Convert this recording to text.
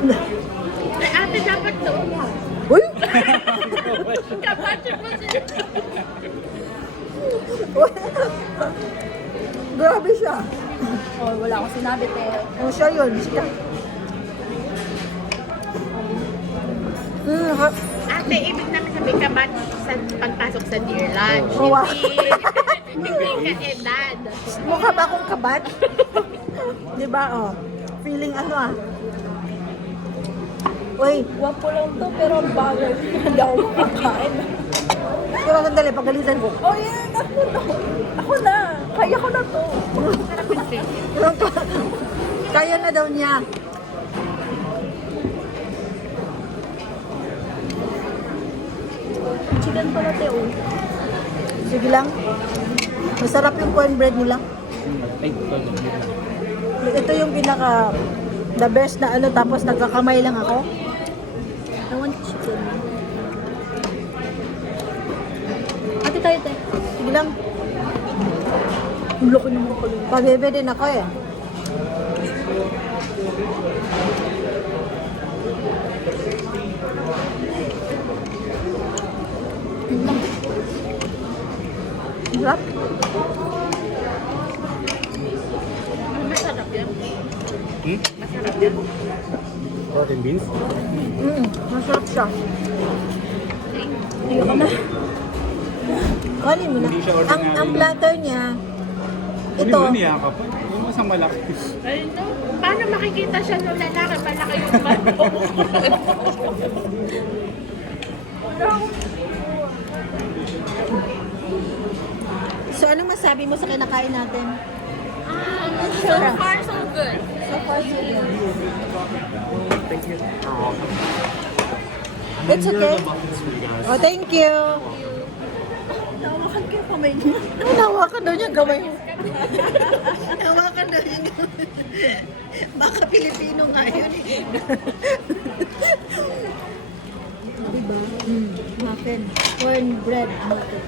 Ay, ate, dapat doon. Uy! Kapatid mo siya. Grabe siya. Oh, wala akong sinabi, te. Ano siya yun? Siya. Ate, ibig namin sabihin kabat sa pagpasok sa Dear Lunch. Oh, wow. Hindi ka edad. Mukha ba akong kabat? Di ba, oh? Feeling ano ah. Uy, Wapo lang to, pero ang bagay. Hindi ako makakain. pero sandali, pagalitan ko. Oh, yan. Ako na. Ako na. Kaya ko na to. Kaya na daw niya. Chicken pala, te. Oh. Sige lang. Masarap yung cornbread nila. Ito yung pinaka the best na ano, tapos nagkakamay lang ako. I want chicken. Ate, tayo, te. Sige lang. Ang laki naman pala. Pabebe din ako eh. Sarap. Masarap yan. Hmm? Masarap yan. Protein beans? Masarap siya. Hindi ko na. Kunin mo na. Hindi siya ordinary Ang lang. platter niya, ito. Ano yun, niyakap? Yung masang malaki. Ay, no. Paano makikita siya nung lalaki? Malaki yung bato. So, ano masabi mo sa kinakain natin? So far, so good. So far, so good. Thank you. You're welcome. It's okay. Oh, thank you. Tawakan ko yung kamay niya. Nawakan daw niya ang kamay mo. Nawakan daw niya ang kamay. Baka Pilipino nga yun eh. Diba? Muffin. Cornbread muffin.